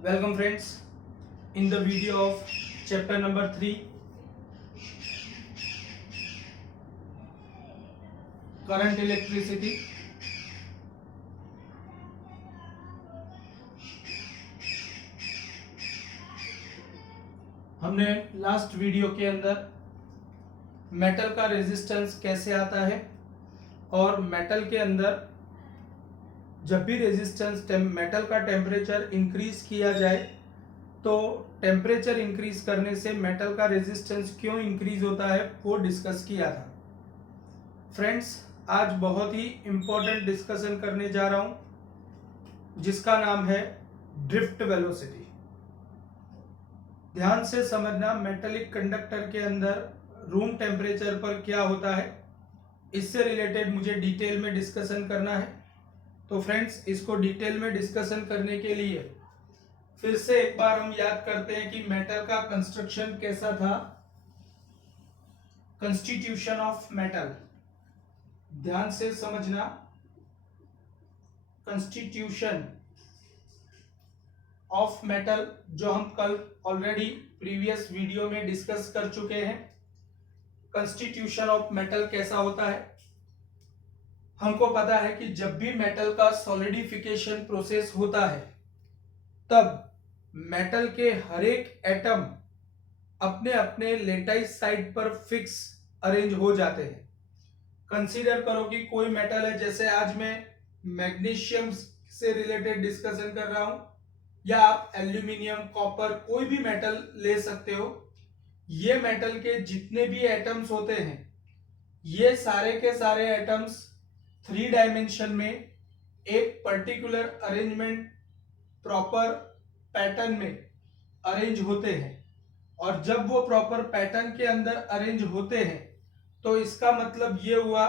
Welcome friends in the video of chapter number 3 current electricity. हमने last video के अंदर metal का resistance कैसे आता है और मेटल के अंदर जब भी रेजिस्टेंस मेटल का टेम्परेचर इंक्रीज किया जाए तो टेम्परेचर इंक्रीज करने से मेटल का रेजिस्टेंस क्यों इंक्रीज होता है वो डिस्कस किया था। फ्रेंड्स, आज बहुत ही इंपॉर्टेंट डिस्कशन करने जा रहा हूं जिसका नाम है ड्रिफ्ट वेलोसिटी। ध्यान से समझना, मेटेलिक कंडक्टर के अंदर रूम टेम्परेचर पर क्या होता है, इससे रिलेटेड मुझे डिटेल में डिस्कशन करना है। तो फ्रेंड्स, इसको डिटेल में डिस्कशन करने के लिए फिर से एक बार हम याद करते हैं कि मेटल का कंस्ट्रक्शन कैसा था। कंस्टिट्यूशन ऑफ मेटल, ध्यान से समझना, कंस्टिट्यूशन ऑफ मेटल जो हम कल ऑलरेडी प्रीवियस वीडियो में डिस्कस कर चुके हैं। कंस्टिट्यूशन ऑफ मेटल कैसा होता है, हमको पता है कि जब भी मेटल का सॉलिडिफिकेशन प्रोसेस होता है तब मेटल के हर एक एटम अपने अपने लेटाइस साइड पर फिक्स अरेंज हो जाते हैं। कंसीडर करो कि कोई मेटल है, जैसे आज मैं मैग्नीशियम से रिलेटेड डिस्कशन कर रहा हूं, या आप एल्यूमिनियम, कॉपर, कोई भी मेटल ले सकते हो। ये मेटल के जितने भी एटम्स होते हैं, ये सारे के सारे एटम्स 3 डायमेंशन में एक पर्टिकुलर अरेंजमेंट, प्रॉपर पैटर्न में अरेंज होते हैं। और जब वो प्रॉपर पैटर्न के अंदर अरेंज होते हैं तो इसका मतलब ये हुआ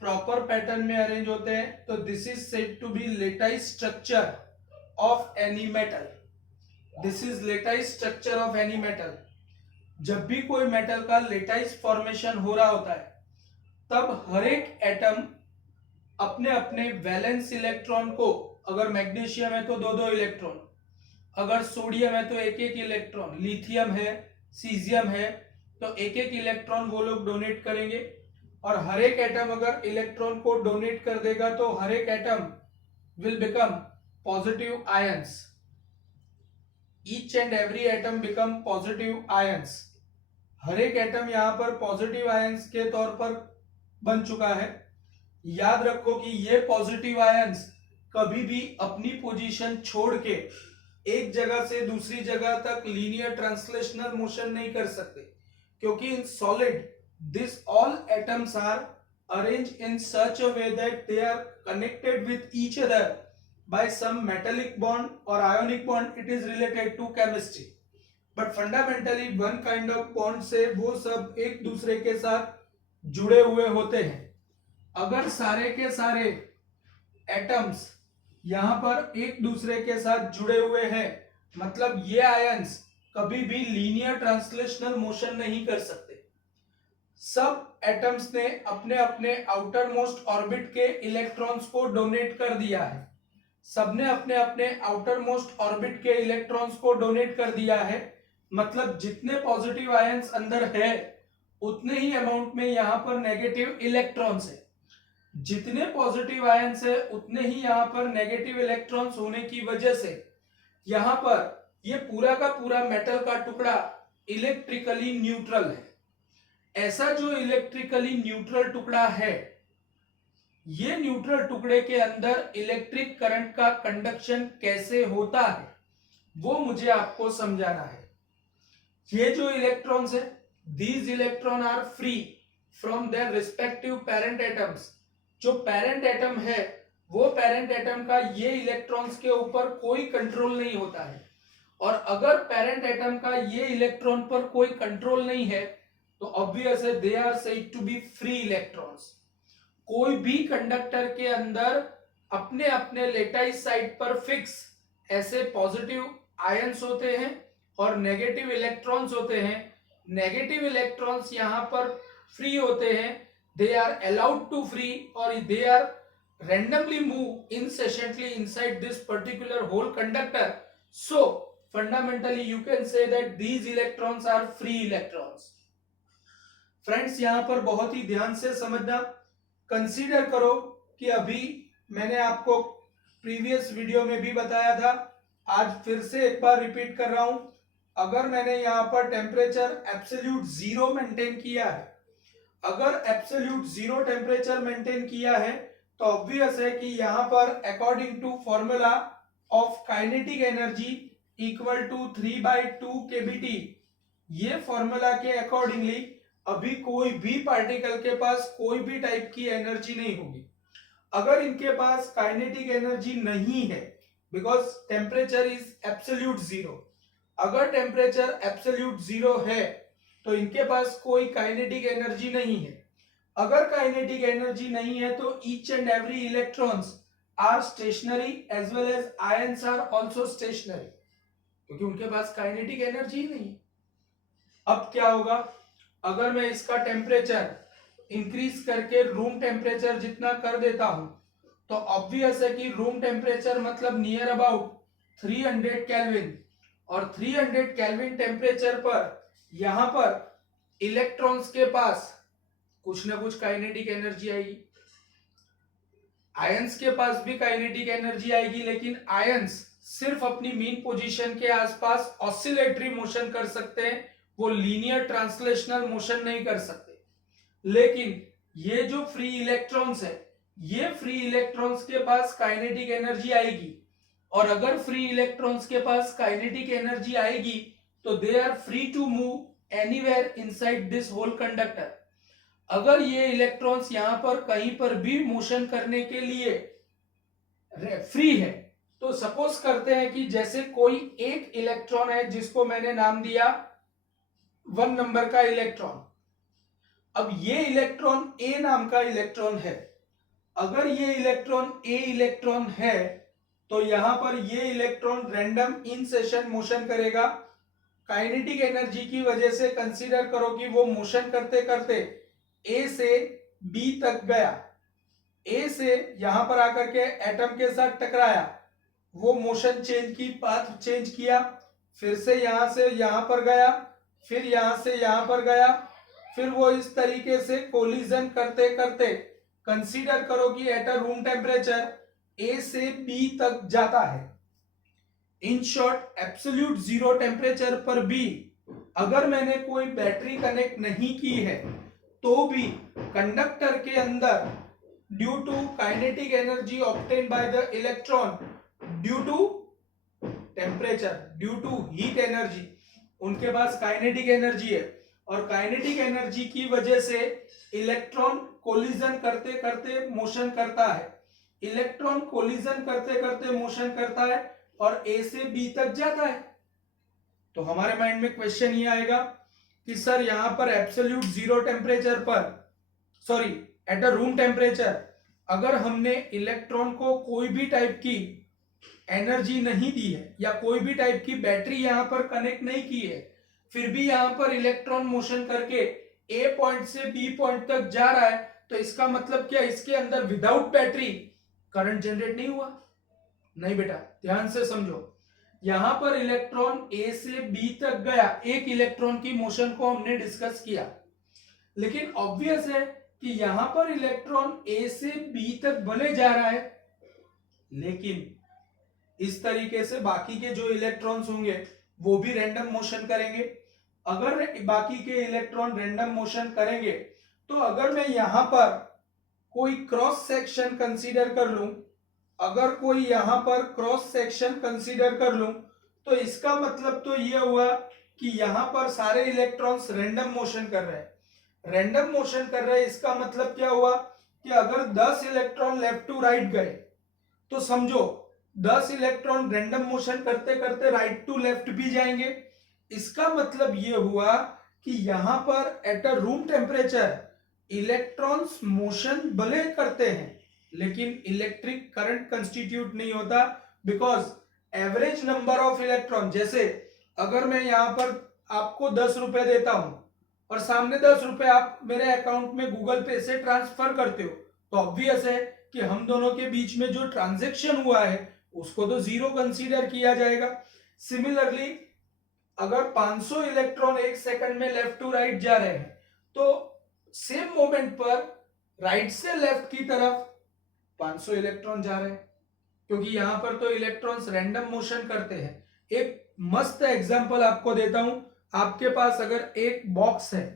प्रॉपर पैटर्न में अरेंज होते हैं, तो this is said to be lattice structure of any metal. This is lattice structure of any metal. जब भी कोई मेटल का लेटाइस फॉर्मेशन हो रहा होता है तब हर एक एटम अपने अपने वैलेंस इलेक्ट्रॉन को, अगर मैग्नीशियम है तो 2-2 इलेक्ट्रॉन, अगर सोडियम है तो 1-1 इलेक्ट्रॉन, लिथियम है, सीजियम है तो 1-1 इलेक्ट्रॉन वो लोग डोनेट करेंगे। और हर एक एटम अगर इलेक्ट्रॉन को डोनेट कर देगा तो हर एक atom will become positive ions. Each and every atom become positive ions. हर एक एटम यहां पर पॉजिटिव आयंस के तौर पर बन चुका है। याद रखो कि ये पॉजिटिव आयंस कभी भी अपनी पोजीशन छोड़ के एक जगह से दूसरी जगह तक लीनियर ट्रांसलेशनल मोशन नहीं कर सकते, क्योंकि in solid this all atoms are arrange in such a way that they are connected with each other by some metallic bond और ionic bond. It is related to chemistry, but fundamentally one kind of bond से वो सब एक दूसरे के साथ जुड़े हुए होते हैं। अगर सारे के सारे एटम्स यहां पर एक दूसरे के साथ जुड़े हुए हैं, मतलब ये आयंस कभी भी लीनियर ट्रांसलेशनल मोशन नहीं कर सकते। सब एटम्स ने अपने अपने आउटर मोस्ट ऑर्बिट के इलेक्ट्रॉन्स को डोनेट कर दिया है। सबने अपने अपने आउटर मोस्ट ऑर्बिट के इलेक्ट्रॉन्स को डोनेट कर दिया है, मतलब जितने पॉजिटिव आयंस अंदर है उतने ही अमाउंट में यहां पर नेगेटिव इलेक्ट्रॉन्स है। जितने पॉजिटिव आयंस है उतने ही यहां पर नेगेटिव इलेक्ट्रॉन्स होने की वजह से यहां पर ये पूरा का पूरा मेटल का टुकड़ा इलेक्ट्रिकली न्यूट्रल है। ऐसा जो इलेक्ट्रिकली न्यूट्रल टुकड़ा है, ये न्यूट्रल टुकड़े के अंदर इलेक्ट्रिक करंट का कंडक्शन कैसे होता है वो मुझे आपको समझाना है। ये जो इलेक्ट्रॉन्स है, these electron are free from their respective parent atoms. जो पेरेंट एटम है वो पेरेंट एटम का ये इलेक्ट्रॉन्स के ऊपर कोई कंट्रोल नहीं होता है। और अगर पेरेंट एटम का ये इलेक्ट्रॉन पर कोई कंट्रोल नहीं है तो ऑब्वियस है they are said to be free electrons. कोई भी कंडक्टर के अंदर अपने अपने लेटाइस साइड पर फिक्स ऐसे पॉजिटिव आयंस होते हैं और नेगेटिव इलेक्ट्रॉन्स होते हैं। नेगेटिव इलेक्ट्रॉन्स यहां पर फ्री होते हैं, they are allowed to free और they are randomly move incessantly inside this particular hole conductor. So fundamentally you can say that these electrons are free electrons. Friends यहां पर बहुत ही ध्यान से समझना, कंसीडर करो कि अभी मैंने आपको प्रीवियस वीडियो में भी बताया था, आज फिर से एक बार रिपीट कर रहा हूं, अगर मैंने यहां पर टेम्परेचर एब्सोल्यूट जीरो मेंटेन किया है, अगर एब्सोल्यूट जीरो टेम्परेचर मेंटेन किया है तो ऑब्वियस है कि यहां पर according to formula of kinetic energy equal to 3/2 kBT, ये फॉर्मूला के अकॉर्डिंगली अभी कोई भी पार्टिकल के पास कोई भी टाइप की एनर्जी नहीं होगी। अगर इनके पास काइनेटिक एनर्जी नहीं है, because temperature is absolute zero, अगर टेम्परेचर एब्सोल्यूट जीरो है तो इनके पास कोई काइनेटिक एनर्जी नहीं है। अगर काइनेटिक एनर्जी नहीं है तो each and every electrons are stationary as well as ions are also stationary, क्योंकि उनके पास काइनेटिक एनर्जी ही नहीं है। अब क्या होगा, अगर मैं इसका टेम्परेचर इंक्रीज करके रूम टेम्परेचर जितना कर देता हूं तो ऑब्वियस है कि रूम टेम्परेचर मतलब नियर अबाउट 300 केल्विन, और 300 केल्विन टेम्परेचर पर यहां पर इलेक्ट्रॉन्स के पास कुछ ना कुछ काइनेटिक एनर्जी आएगी, आयंस के पास भी काइनेटिक एनर्जी आएगी, लेकिन आयंस सिर्फ अपनी मीन पोजीशन के आसपास ऑसिलेटरी मोशन कर सकते हैं, वो लीनियर ट्रांसलेशनल मोशन नहीं कर सकते। लेकिन ये जो फ्री इलेक्ट्रॉन्स है, ये फ्री इलेक्ट्रॉन्स के पास काइनेटिक एनर्जी आएगी, और अगर फ्री इलेक्ट्रॉन्स के पास काइनेटिक एनर्जी आएगी तो they are free to move anywhere inside this whole conductor. अगर ये इलेक्ट्रॉन्स यहां पर कहीं पर भी मोशन करने के लिए फ्री है, तो सपोज करते हैं कि जैसे कोई एक इलेक्ट्रॉन है जिसको मैंने नाम दिया 1 नंबर का इलेक्ट्रॉन, अब ये इलेक्ट्रॉन ए नाम का इलेक्ट्रॉन है, अगर ये इलेक्ट्रॉन ए इलेक्ट्रॉन है तो यहां पर ये electron random in session motion करेगा, काइनेटिक एनर्जी की वजह से कंसीडर करो कि वो मोशन करते करते ए से बी तक गया, ए से यहां पर आकर के एटम के साथ टकराया, वो मोशन चेंज की, पाथ चेंज किया, फिर से यहां पर गया, फिर यहां से यहां पर गया, फिर वो इस तरीके से कोलिजन करते करते कंसीडर करो कि एट अ रूम टेम्परेचर ए से बी तक जाता है। In short absolute zero temperature पर भी अगर मैंने कोई बैटरी कनेक्ट नहीं की है तो भी कंडक्टर के अंदर due to kinetic energy obtain by the electron, due to temperature, due to heat energy, उनके पास काइनेटिक एनर्जी है, और काइनेटिक एनर्जी की वजह से इलेक्ट्रॉन कोलिजन करते करते मोशन करता है, इलेक्ट्रॉन कोलिजन करते करते मोशन करता है और ए से बी तक जाता है। तो हमारे माइंड में क्वेश्चन ये आएगा कि सर यहां पर एब्सोल्यूट जीरो टेम्परेचर पर, sorry at a room temperature, अगर हमने इलेक्ट्रॉन को कोई भी टाइप की एनर्जी नहीं दी है या कोई भी टाइप की बैटरी यहां पर कनेक्ट नहीं की है, फिर भी यहां पर इलेक्ट्रॉन मोशन करके ए पॉइंट से बी पॉइंट तक जा रहा है, तो इसका मतलब क्या इसके अंदर विदाउट बैटरी करंट जनरेट नहीं हुआ? नहीं बेटा, ध्यान से समझो, यहां पर इलेक्ट्रॉन ए से बी तक गया, एक इलेक्ट्रॉन की मोशन को हमने डिस्कस किया, लेकिन ऑब्वियस है कि यहां पर इलेक्ट्रॉन ए से बी तक भले जा रहा है, लेकिन इस तरीके से बाकी के जो इलेक्ट्रॉन्स होंगे वो भी रैंडम मोशन करेंगे। अगर बाकी के इलेक्ट्रॉन रैंडम मोशन करेंगे तो अगर मैं यहां पर कोई क्रॉस सेक्शन कंसीडर कर लूं, अगर कोई यहां पर क्रॉस सेक्शन कंसीडर कर लूं तो इसका मतलब तो यह हुआ कि यहां पर सारे इलेक्ट्रॉन्स रैंडम मोशन कर रहे हैं, रैंडम मोशन कर रहे हैं, इसका मतलब क्या हुआ कि अगर 10 इलेक्ट्रॉन लेफ्ट टू राइट गए तो समझो 10 इलेक्ट्रॉन रैंडम मोशन करते करते राइट टू लेफ्ट भी जाएंगे। इसका मतलब यह हुआ कि यहां पर at a room temperature electrons motion भले करते हैं लेकिन इलेक्ट्रिक करंट कंस्टिट्यूट नहीं होता, because average number of electron, जैसे अगर मैं यहां पर आपको 10 रुपए देता हूं और सामने 10 रुपए आप मेरे अकाउंट में गूगल पे से ट्रांसफर करते हो, तो ऑब्वियस है कि हम दोनों के बीच में जो ट्रांजैक्शन हुआ है उसको तो जीरो कंसीडर किया जाएगा। सिमिलरली अगर 500 इलेक्ट्रॉन एक सेकंड में लेफ्ट टू राइट जा रहे हैं तो सेम मोमेंट पर राइट से लेफ्ट की तरफ 500 इलेक्ट्रॉन जा रहे हैं, क्योंकि यहां पर तो इलेक्ट्रॉन्स रैंडम मोशन करते हैं। एक मस्त एग्जांपल आपको देता हूं। आपके पास अगर एक बॉक्स है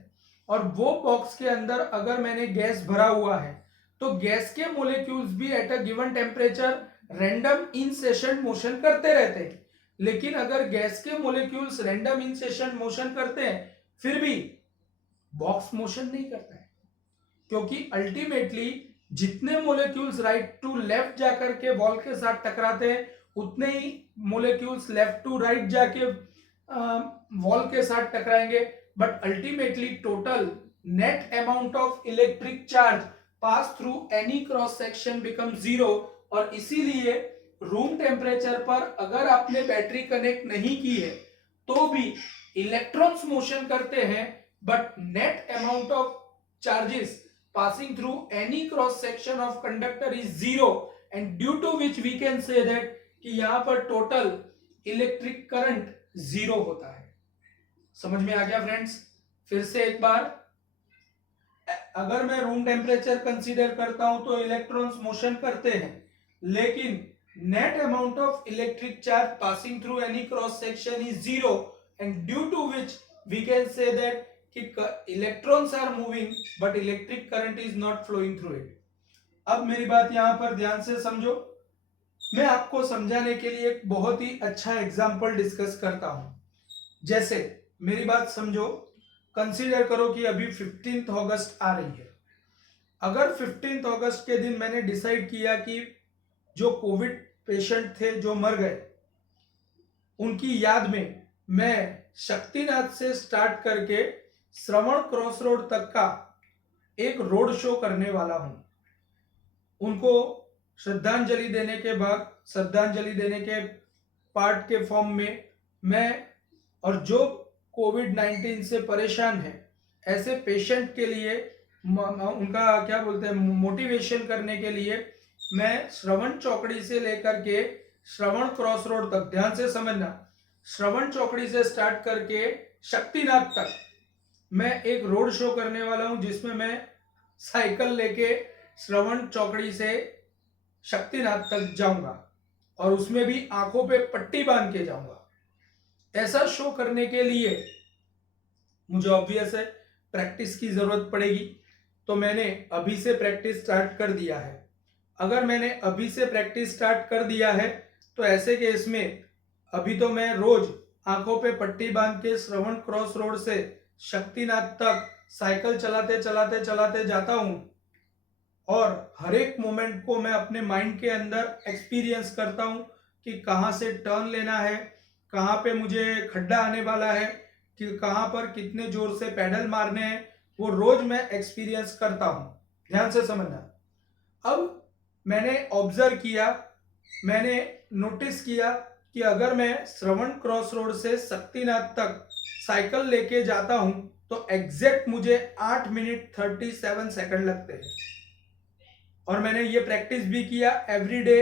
और वो बॉक्स के अंदर अगर मैंने गैस भरा हुआ है तो गैस के मोलिक्यूल्स भी at a given temperature random in session motion करते रहते हैं। लेकिन अगर गैस के molecules random in session motion करते हैं फिर भी बॉक्स मोशन नहीं करता है, क्योंकि अल्टीमेटली जितने मोलिक्यूल्स राइट टू लेफ्ट जाकर के वॉल के साथ टकराते हैं उतने ही मोलिक्यूल्स लेफ्ट टू राइट जाके वॉल के साथ टकराएंगे। But ultimately total net amount of electric charge pass through any cross section become zero. और इसीलिए रूम टेम्परेचर पर अगर आपने बैटरी कनेक्ट नहीं की है तो भी इलेक्ट्रॉन्स मोशन करते हैं, but net amount of charges passing through any cross section of conductor is zero, and due to which we can say that कि यहां पर टोटल इलेक्ट्रिक करंट जीरो होता है। समझ में आ गया फ्रेंड्स? फिर से एक बार, अगर मैं रूम टेम्परेचर कंसीडर करता हूं तो इलेक्ट्रॉन्स मोशन करते हैं, लेकिन net amount of electric charge passing through any cross section is zero, and due to which we can say that कि electrons are moving but electric current is not flowing through it. अब मेरी बात यहां पर ध्यान से समझो। मैं आपको समझाने के लिए एक बहुत ही अच्छा एग्जांपल डिस्कस करता हूं। जैसे मेरी बात समझो, कंसीडर करो कि अभी 15 अगस्त आ रही है। अगर 15 अगस्त के दिन मैंने डिसाइड किया कि जो कोविड पेशेंट थे जो मर गए उनकी याद में मैं शक्तिनाथ से स्टार्ट करके श्रवण क्रॉस रोड तक का एक रोड शो करने वाला हूं। उनको श्रद्धांजलि देने के बाद, श्रद्धांजलि देने के पार्ट के फॉर्म में मैं, और जो कोविड-19 से परेशान है ऐसे पेशेंट के लिए उनका क्या बोलते हैं मोटिवेशन करने के लिए मैं श्रवण चौकड़ी से लेकर के श्रवण क्रॉस रोड तक, ध्यान से समझना, श्रवण चौकड़ी से स्टार्ट करके शक्तिनाथ तक मैं एक रोड शो करने वाला हूं, जिसमें मैं साइकिल लेके श्रवण चौकड़ी से शक्तिनाथ तक जाऊंगा और उसमें भी आंखों पे पट्टी बांध के जाऊंगा। ऐसा शो करने के लिए मुझे ऑब्वियस है प्रैक्टिस की जरूरत पड़ेगी, तो मैंने अभी से प्रैक्टिस स्टार्ट कर दिया है। अगर मैंने अभी से प्रैक्टिस स्टार्ट कर दिया है तो ऐसे केस में अभी तो मैं रोज आंखों पे पट्टी बांध के श्रवण क्रॉस रोड से शक्तिनाथ तक साइकिल चलाते चलाते चलाते जाता हूं और हर एक मोमेंट को मैं अपने माइंड के अंदर एक्सपीरियंस करता हूं कि कहां से टर्न लेना है, कहां पे मुझे खड्डा आने वाला है, कि कहां पर कितने जोर से पैडल मारने हैं, वो रोज मैं एक्सपीरियंस करता हूं। ध्यान से समझना। अब मैंने ऑब्जर्व किया, मैंने नोटिस किया कि अगर मैं श्रवण क्रॉस रोड से शक्तिनाथ तक साइकिल लेके जाता हूं तो एग्जैक्ट मुझे 8 मिनट 37 सेकंड लगते हैं। और मैंने ये प्रैक्टिस भी किया एवरी डे।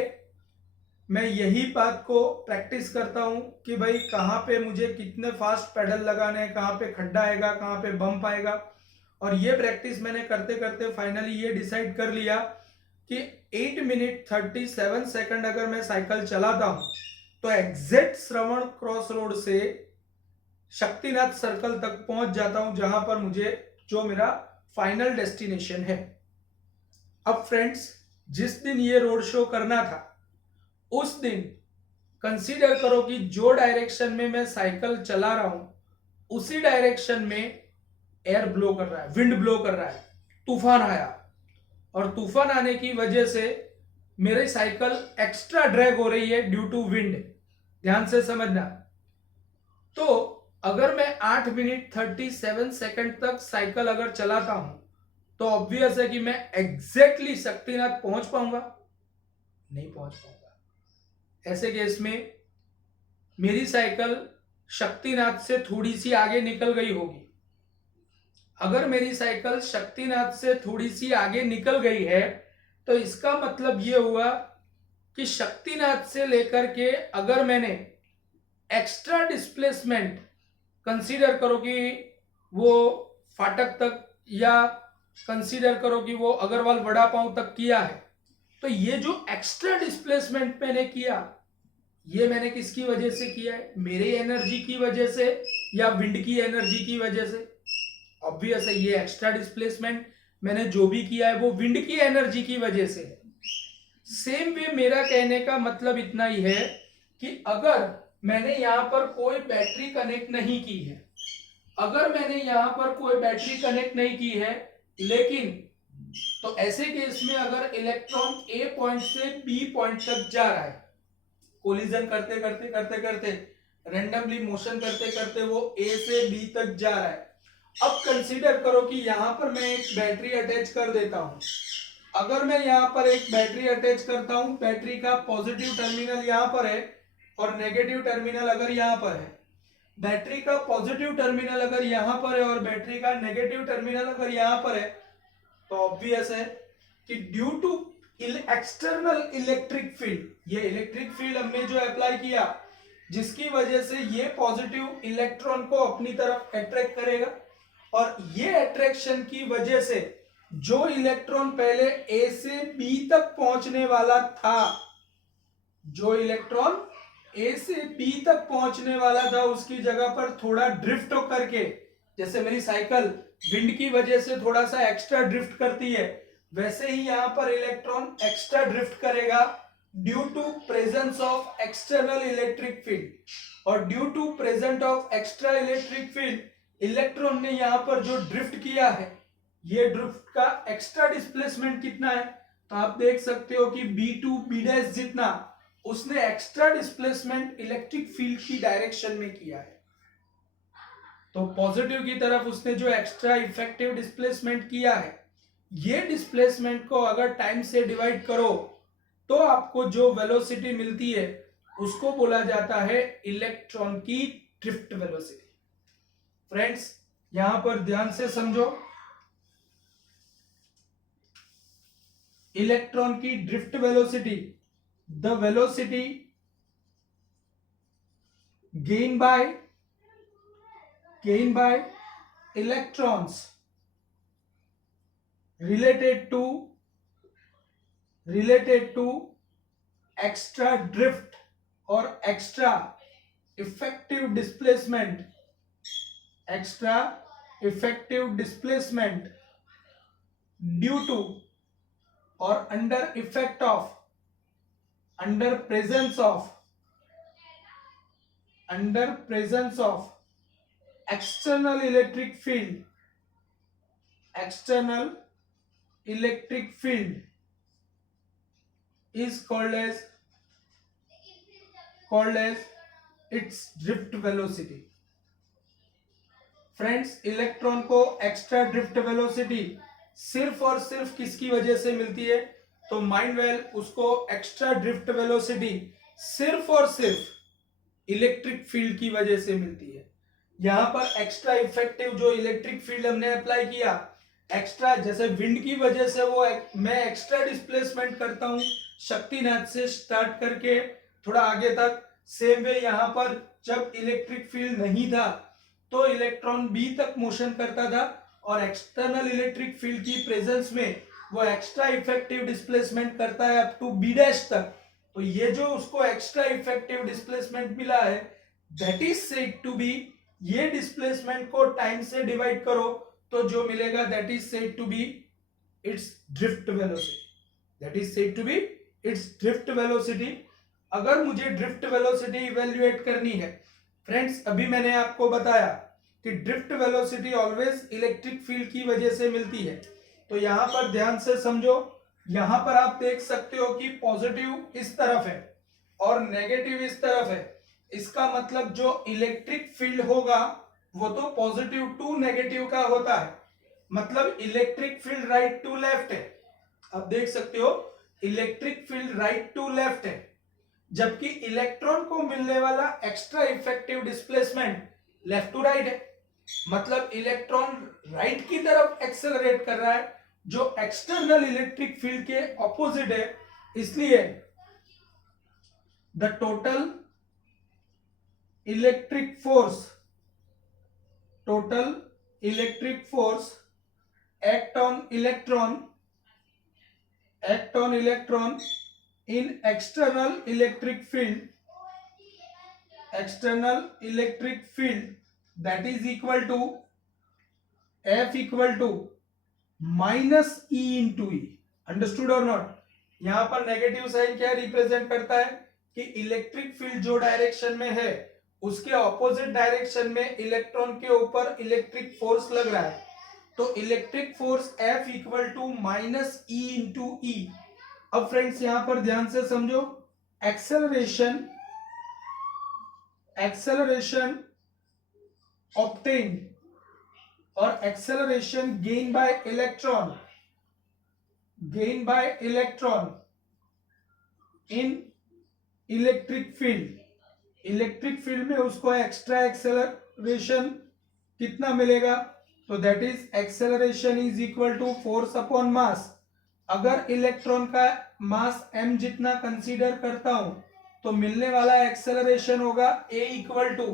मैं यही बात को प्रैक्टिस करता हूं कि भाई कहाँ पे मुझे कितने फास्ट पेडल लगाने हैं, कहाँ पे खड्डा आएगा, कहाँ पे बम्प आएगा। और ये प्रैक्टिस मैंने करते करते फाइनली ये डिसाइड कर लिया कि 8 मिनट 37 सेकंड अगर मैं साइकिल चलाता हूं तो एग्जैक्ट श्रवण क्रॉस रोड से शक्तिनाथ सर्कल तक पहुंच जाता हूं, जहां पर मुझे जो मेरा फाइनल डेस्टिनेशन है। अब फ्रेंड्स, जिस दिन ये रोड शो करना था उस दिन कंसीडर करो कि जो डायरेक्शन में मैं साइकिल चला रहा हूं उसी डायरेक्शन में एयर ब्लो कर रहा है, विंड ब्लो कर रहा है, तूफान आया। और तूफान आने की वजह से मेरी साइकिल एक्स्ट्रा ड्रैग हो रही है ड्यू टू विंड। ध्यान से समझना। तो अगर मैं 8 मिनट 37 सेकंड तक साइकिल अगर चलाता हूं तो ऑब्वियस है कि मैं एग्जैक्टली शक्तिनाथ पहुंच पाऊंगा? नहीं पहुंच पाऊंगा। ऐसे केस में मेरी साइकिल शक्तिनाथ से थोड़ी सी आगे निकल गई होगी। अगर मेरी साइकिल शक्तिनाथ से थोड़ी सी आगे निकल गई है तो इसका मतलब ये हुआ कि शक्तिनाथ से लेकर के अगर मैंने एक्स्ट्रा डिस्प्लेसमेंट कंसीडर करो कि वो फाटक तक, या कंसीडर करो कि वो अग्रवाल वड़ा पांव तक किया है, तो ये जो एक्स्ट्रा डिस्प्लेसमेंट मैंने किया, ये मैंने किसकी वजह से किया है? मेरी एनर्जी की वजह से या विंड की एनर्जी की वजह से? ऑब्वियस है, ये एक्स्ट्रा डिस्प्लेसमेंट मैंने जो भी किया है वो विंड की एनर्जी की वजह से है। सेम वे मेरा कहने का मतलब इतना ही है कि अगर मैंने यहां पर कोई बैटरी कनेक्ट नहीं की है, अगर मैंने यहां पर कोई बैटरी कनेक्ट नहीं की है, लेकिन तो ऐसे केस में अगर इलेक्ट्रॉन ए पॉइंट से बी पॉइंट तक जा रहा है, कोलिजन करते करते करते करते रैंडमली मोशन करते करते वो ए से बी तक जा रहा है। अब कंसीडर करो कि यहां पर मैं एक बैटरी अटैच कर देता हूं। अगर मैं यहां पर एक बैटरी अटैच करता हूं, बैटरी का पॉजिटिव टर्मिनल यहां पर है और नेगेटिव टर्मिनल अगर यहां पर है, बैटरी का पॉजिटिव टर्मिनल अगर यहां पर है और बैटरी का नेगेटिव टर्मिनल अगर यहां पर है, तो ऑब्वियस है कि due to external electric field, ये इलेक्ट्रिक फील्ड हमने जो अप्लाई किया, जिसकी वजह से ये पॉजिटिव इलेक्ट्रॉन को अपनी तरफ अट्रैक्ट करेगा, और ये अट्रैक्शन की वजह से जो इलेक्ट्रॉन पहले ए से बी तक पहुंचने वाला था, जो इलेक्ट्रॉन ए से बी तक पहुंचने वाला था, उसकी जगह पर थोड़ा ड्रिफ्ट करके, जैसे मेरी साइकिल विंड की वजह से थोड़ा सा एक्स्ट्रा ड्रिफ्ट करती है, वैसे ही यहां पर इलेक्ट्रॉन एक्स्ट्रा ड्रिफ्ट करेगा due to presence of external electric field. और due to present of extra electric field, electron ने यहां पर जो ड्रिफ्ट किया है, ये ड्रिफ्ट का एक्स्ट्रा डिस्प्लेसमेंट कितना है? तो आप देख सकते हो कि B2B' जितना उसने एक्स्ट्रा डिस्प्लेसमेंट इलेक्ट्रिक फील्ड की डायरेक्शन में किया है। तो पॉजिटिव की तरफ उसने जो एक्स्ट्रा इफेक्टिव डिस्प्लेसमेंट किया है, ये डिस्प्लेसमेंट को अगर टाइम से डिवाइड करो तो आपको जो वेलोसिटी मिलती है उसको बोला जाता है इलेक्ट्रॉन की ड्रिफ्ट वेलोसिटी। फ्रेंड्स, यहां पर ध्यान से समझो, इलेक्ट्रॉन की drift velocity, the velocity gained by electrons related to extra drift or extra effective displacement due to or under presence of external electric field is called as its drift velocity। Friends, electron को extra drift velocity सिर्फ और सिर्फ किसकी वजह से मिलती है? तो माइंड वेल, उसको एक्स्ट्रा ड्रिफ्ट वेलोसिटी सिर्फ और सिर्फ इलेक्ट्रिक फील्ड की वजह से मिलती है। यहां पर एक्स्ट्रा इफेक्टिव जो इलेक्ट्रिक फील्ड हमने अप्लाई किया, एक्स्ट्रा, जैसे विंड की वजह से वो मैं एक्स्ट्रा डिस्प्लेसमेंट करता हूं शक्तिनाथ से स्टार्ट करके थोड़ा आगे तक, सेम वे यहां पर जब इलेक्ट्रिक फील्ड नहीं था तो इलेक्ट्रॉन बी तक मोशन करता था, और एक्सटर्नल इलेक्ट्रिक फील्ड की प्रेजेंस में वो एक्स्ट्रा इफेक्टिव डिस्प्लेसमेंट करता है अप टू B' तक। तो ये जो उसको एक्स्ट्रा इफेक्टिव डिस्प्लेसमेंट मिला है, that is said to be, ये डिस्प्लेसमेंट को टाइम से डिवाइड करो तो जो मिलेगा that is said to be its drift velocity. अगर मुझे ड्रिफ्ट वेलोसिटी इवेल्युएट करनी है, फ्रेंड्स, अभी मैंने आपको बताया कि drift velocity always electric field की वजह से मिलती है। तो यहां पर ध्यान से समझो, यहां पर आप देख सकते हो कि पॉजिटिव इस तरफ है और नेगेटिव इस तरफ है। इसका मतलब जो इलेक्ट्रिक फील्ड होगा वो तो पॉजिटिव टू नेगेटिव का होता है, मतलब electric field right to left है। आप देख सकते हो electric field right to left है, जबकि इलेक्ट्रॉन को मिलने वाला extra effective displacement left to right है। मतलब इलेक्ट्रॉन राइट की तरफ एक्सेलरेट कर रहा है, जो एक्सटर्नल इलेक्ट्रिक फील्ड के ऑपोजिट है, इसलिए the total electric force act on electron in external electric field that is equal to F equal to minus E into E. Understood और नॉट? यहां पर नेगेटिव साइन क्या रिप्रेजेंट करता है कि इलेक्ट्रिक फील्ड जो डायरेक्शन में है उसके ऑपोजिट डायरेक्शन में इलेक्ट्रॉन के ऊपर इलेक्ट्रिक फोर्स लग रहा है, तो electric force F equal to minus E into E. अब फ्रेंड्स यहां पर ध्यान से समझो, एक्सेलरेशन ऑब्टेन्ड और acceleration gain by electron in electric field में उसको एक्स्ट्रा एक्सेलरेशन कितना मिलेगा? तो that is acceleration is equal to force upon mass. अगर इलेक्ट्रॉन का मास m जितना कंसीडर करता हूं तो मिलने वाला एक्सेलरेशन होगा a equal to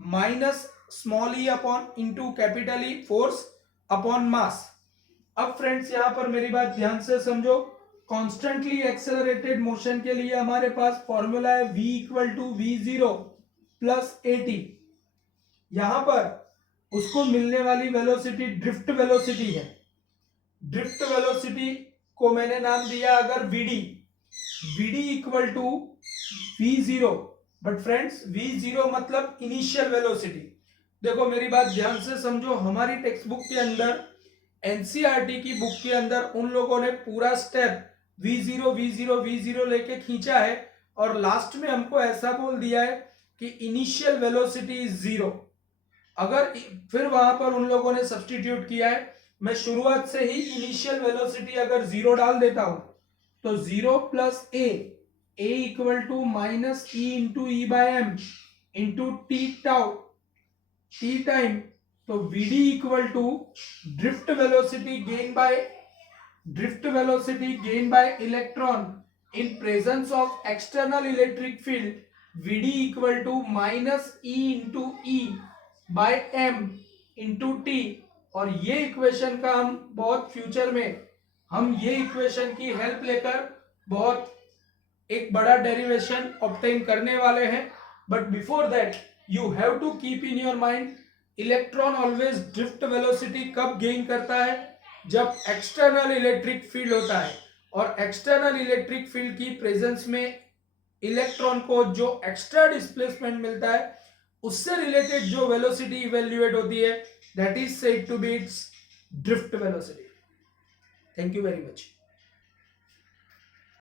minus small e upon into capital E, force upon mass. अब फ्रेंड्स यहां पर मेरी बात ध्यान से समझो, कॉन्स्टेंटली एक्सेलरेटेड मोशन के लिए हमारे पास फॉर्मूला है v equal to v0 plus at। यहां पर उसको मिलने वाली वेलोसिटी ड्रिफ्ट वेलोसिटी है। ड्रिफ्ट वेलोसिटी को मैंने नाम दिया अगर vd equal to v0, but friends v0 मतलब इनिशियल वेलोसिटी। देखो मेरी बात ध्यान से समझो, हमारी टेक्स्ट बुक के अंदर एनसीईआरटी की बुक के अंदर उन लोगों ने पूरा स्टेप v0 लेके खींचा है और लास्ट में हमको ऐसा बोल दिया है कि इनिशियल वेलोसिटी इज 0। अगर फिर वहां पर उन लोगों ने सब्स्टिट्यूट किया है, मैं शुरुआत से ही इनिशियल वेलोसिटी अगर 0 डाल देता हूं तो 0 plus a equal to minus E into E by m into t time, तो vd equal to drift velocity gain by electron in presence of external electric field, vd equal to minus E into E by m into t. और ये equation का हम बहुत future में हम ये equation की हेल्प लेकर बहुत एक बड़ा डेरिवेशन ऑब्टेन करने वाले हैं। But before that you have to keep in your mind, electron always drift velocity कब गेन करता है? जब एक्सटर्नल इलेक्ट्रिक फील्ड होता है, और एक्सटर्नल इलेक्ट्रिक फील्ड की प्रेजेंस में इलेक्ट्रॉन को जो एक्स्ट्रा डिस्प्लेसमेंट मिलता है उससे रिलेटेड जो वेलोसिटी इवेल्युएट होती है, that is said to be its drift velocity. Thank you very much.